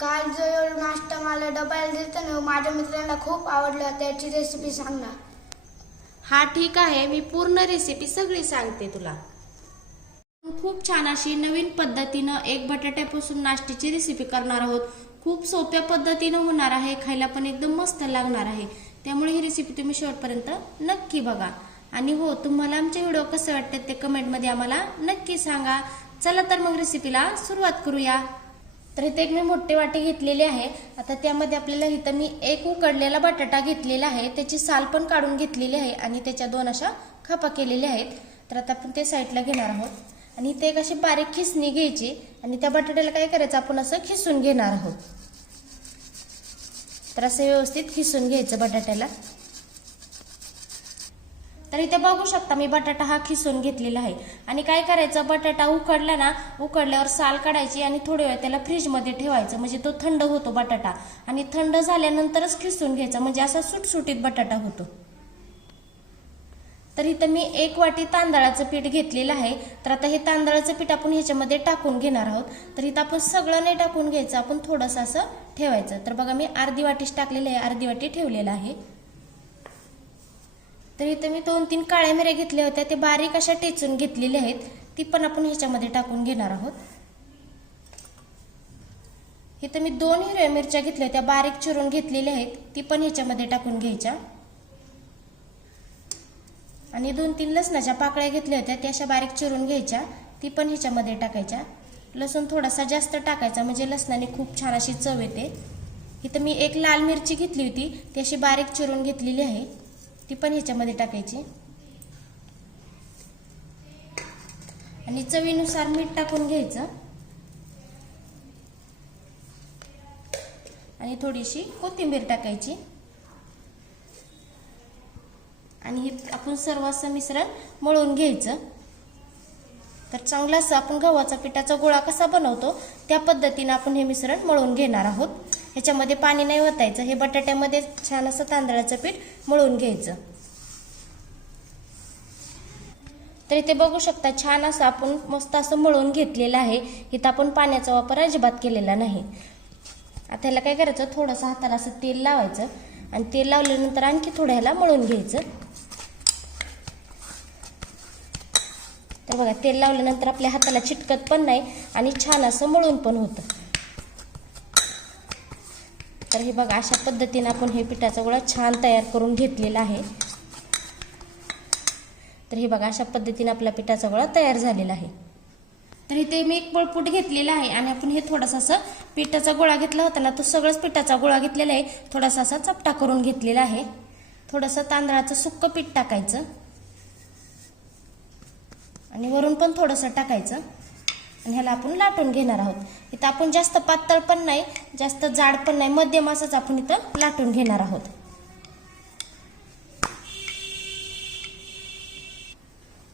काल जो एवढा नाश्ता मला डबायला दिलता ना माझ्या मित्रांना खूप आवडलं त्याची रेसिपी सांग ना. हा ठीक आहे मी पूर्ण रेसिपी सगळी सांगते तुला. खूप छान अशी नवीन पद्धतीनं एक बटाट्यापासून नाश्त्याची रेसिपी करणार आहोत. खूप सोप्या पद्धतीनं होणार आहे खायला पण एकदम मस्त लागणार आहे. त्यामुळे ही रेसिपी तुम्ही शेवटपर्यंत नक्की बघा. आणि हो तुम्हाला आमचे व्हिडिओ कसे वाटतात ते कमेंटमध्ये आम्हाला नक्की सांगा. चला तर मग रेसिपीला सुरुवात करूया. तर इथे एक मी मोठी वाटी घेतलेली आहे. आता त्यामध्ये आपल्याला इथं मी एक उकडलेला बटाटा घेतलेला आहे. त्याची साल पण काढून घेतलेली आहे आणि त्याच्या दोन अशा खापा केलेल्या आहेत. तर आता आपण ते साईडला घेणार आहोत. आणि इथे एक अशी बारीक खिसणी घ्यायची आणि त्या बटाट्याला काय करायचं? आपण असं खिसून घेणार आहोत. तर असं व्यवस्थित खिसून घ्यायचं बटाट्याला. तर इथे बघू शकता मी बटाटा हा खिसून घेतलेला आहे. आणि काय करायचं? बटाटा उकडला ना उकडल्यावर साल काढायची आणि थोडे वेळ त्याला फ्रीजमध्ये ठेवायचं. म्हणजे तो थंड होतो बटाटा. आणि थंड झाल्यानंतरच खिसून घ्यायचा. म्हणजे असा सुटसुटीत बटाटा होतो. तर इथं मी एक वाटी तांदळाचं पीठ घेतलेलं आहे. तर आता हे तांदळाचं पीठ आपण ह्याच्यामध्ये टाकून घेणार आहोत. तर इथं आपण सगळं नाही टाकून घ्यायचं. आपण थोडंसं असं ठेवायचं. तर बघा मी अर्धी वाटीच टाकलेलं आहे. अर्धी वाटी ठेवलेलं आहे. तर इथं मी दोन तीन काळ्या मिऱ्या घेतल्या होत्या. ते बारीक अशा टेचून घेतलेल्या आहेत. ती पण आपण ह्याच्यामध्ये टाकून घेणार आहोत. इथं मी दोन हिरव्या मिरच्या घेतल्या होत्या. बारीक चिरून घेतलेल्या आहेत. ती पण ह्याच्यामध्ये टाकून घ्यायच्या. आणि दोन तीन लसणाच्या पाकळ्या घेतल्या होत्या. त्या अशा बारीक चिरून घ्यायच्या. ती पण ह्याच्यामध्ये टाकायच्या. लसूण थोडासा जास्त टाकायचा म्हणजे लसणाने खूप छान अशी चव येते. इथं मी एक लाल मिरची घेतली होती. ती अशी बारीक चिरून घेतलेली आहे. ती पण ह्याच्यामध्ये टाकायची. आणि चवीनुसार मीठ टाकून घ्यायचं. आणि थोडीशी कोथिंबीर टाकायची. आणि हे आपण सर्व असं मिश्रण मळून घ्यायचं. तर चांगला असं आपण गव्हाचा पिठाचा गोळा कसा बनवतो त्या पद्धतीनं आपण हे मिश्रण मळून घेणार आहोत. ह्याच्यामध्ये पाणी नाही ओतायचं. हे बटाट्यामध्ये छान असं तांदळाचं पीठ मळून घ्यायचं. तर इथे बघू शकता छान असं आपण मस्त असं मळून घेतलेलं आहे. इथं आपण पाण्याचा वापर अजिबात केलेला नाही. आता ह्याला काय करायचं? थोडंसं हाताला असं तेल लावायचं आणि तेल लावल्यानंतर आणखी थोडं ह्याला मळून घ्यायचं. तर बघा तेल लावल्यानंतर आपल्या हाताला चिटकत पण नाही आणि छान असं मळून पण होतं. तर हे बघा अशा पद्धतीनं आपण हे पिठाचा गोळा छान तयार करून घेतलेला आहे. तर हे बघा अशा पद्धतीने आपला पिठाचा गोळा तयार झालेला आहे. तर इथे मी एक पळपूट घेतलेला आहे आणि आपण हे थोडासा असं पिठाचा गोळा घेतला होता ना तो सगळंच पिठाचा गोळा घेतलेला आहे. थोडासा असा चपटा करून घेतलेला आहे. थोडंसं तांदळाचं सुक्क पीठ टाकायचं. आणि वरून पण थोडंसं टाकायचं. आणि ह्याला आपण लाटून घेणार आहोत. इथं आपण जास्त पातळ पण नाही जास्त जाड पण नाही मध्यम असंच आपण इथं लाटून घेणार आहोत.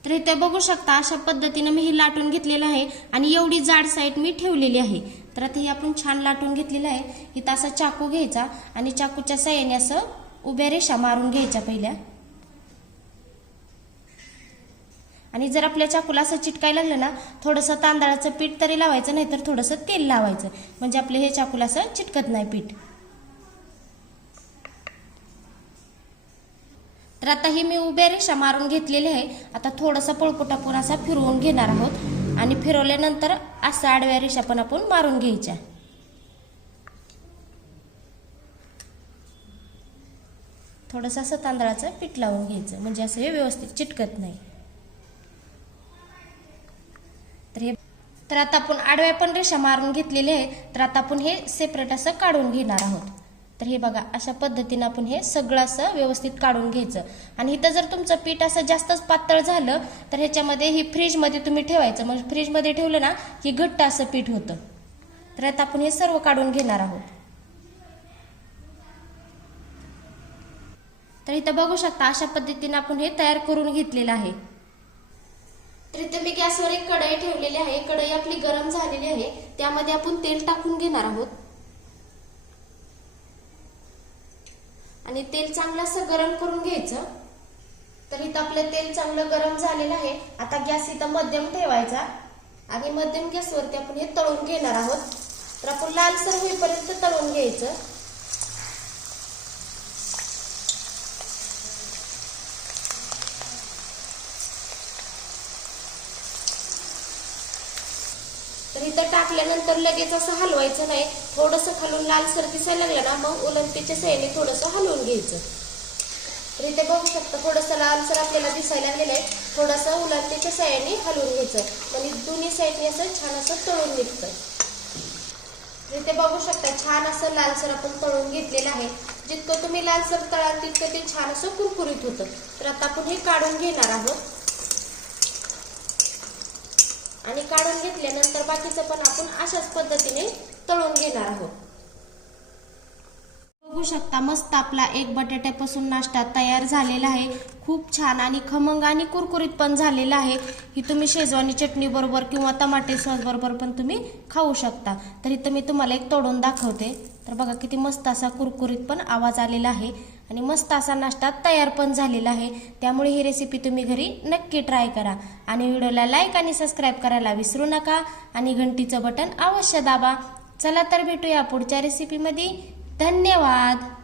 तर इथे बघू शकता अशा पद्धतीने मी ही लाटून घेतलेलं आहे आणि एवढी जाड साईड मी ठेवलेली आहे. तर आता ही आपण छान लाटून घेतलेलं आहे. इथं असा चाकू घ्यायचा आणि चाकूच्या साह्याने असं उभ्या रेषा मारून घ्यायच्या पहिल्या. आणि जर आपल्या चाकूला असं चिटकायला लागलं ना थोडंसं तांदळाचं पीठ तरी लावायचं नाही तर थोडंसं तेल लावायचं. म्हणजे आपले हे चाकूला असं चिटकत नाही पीठ. तर आता ही मी उभ्या रेषा मारून घेतलेली आहे. आता थोडासा पळपुट असा फिरवून घेणार आहोत. आणि फिरवल्यानंतर असा आडव्या रेषा पण आपण मारून घ्यायच्या. थोडंसं असं तांदळाचं पीठ लावून घ्यायचं. म्हणजे असं हे व्यवस्थित चिटकत नाही. तर हे तर आता आपण आडव्या पण रेषा मारून घेतलेले आहे तर आता आपण हे सेपरेट असं काढून घेणार आहोत. तर हे बघा अशा पद्धतीनं आपण हे सगळं असं व्यवस्थित काढून घ्यायचं. आणि इथं जर तुमचं पीठ असं जास्तच पातळ झालं तर ह्याच्यामध्ये ही फ्रीजमध्ये तुम्ही ठेवायचं. म्हणजे फ्रीजमध्ये ठेवलं ना की घट्ट असं पीठ होतं. तर आता आपण हे सर्व काढून घेणार आहोत. तर इथं बघू शकता अशा पद्धतीने आपण हे तयार करून घेतलेलं आहे. तर इथे मी गॅसवर एक कढई ठेवलेली आहे. कढई आपली गरम झालेली आहे. त्यामध्ये आपण तेल टाकून घेणार आहोत. आणि तेल चांगलं असं गरम करून घ्यायचं. तर इथं आपलं तेल चांगलं गरम झालेलं आहे. आता गॅस इथं मध्यम ठेवायचा. आणि मध्यम गॅसवरती आपण हे तळून घेणार आहोत. तर आपण लालसर होईपर्यंत तळून घ्यायचं. इथं टाकल्यानंतर लगेच असं हलवायचं नाही. थोडंसं खालून लालसर दिसायला लागलं ना मग उलंतीच्या साईने थोडंसं हलवून घ्यायचं. तर इथे बघू शकता थोडंसं लालसर आपल्याला दिसायला लागलेलं आहे. थोडंसं उलंतीच्या साईने हलवून घ्यायचं. म्हणजे दोन्ही साईडने असं छान असं तळून निघतं. तर इथे बघू शकता छान असं लालसर आपण तळून घेतलेलं आहे. जितकं तुम्ही लालसर तळाल तितकं ते छान असं कुरकुरीत होतं. तर आता आपण हे काढून घेणार आहोत. आणि काढून घेतल्यानंतर बाकीचं पण आपण अशाच पद्धतीने तळून घेणार आहोत. बघू शकता मस्त आपला एक बटाट्यापासून नाश्ता तयार झालेला आहे. खूप छान आणि खमंग आणि कुरकुरीत पण झालेला आहे. ही तुम्ही शेजवानी चटणी बरोबर किंवा टमाटे सॉस बरोबर पण तुम्ही खाऊ शकता. तर इथं मी तुम्हाला एक तोडून दाखवते. तर बघा किती मस्त असा कुरकुरीत पण आवाज आलेला आहे. आणि मस्त असा नाश्ता तयार पण झालेला आहे. त्यामुळे ही रेसिपी तुम्ही घरी नक्की ट्राय करा. आणि व्हिडिओला लाईक आणि सबस्क्राईब करायला विसरू नका. आणि घंटीचं बटन अवश्य दाबा. चला तर भेटूया पुढच्या रेसिपीमध्ये धन्यवाद!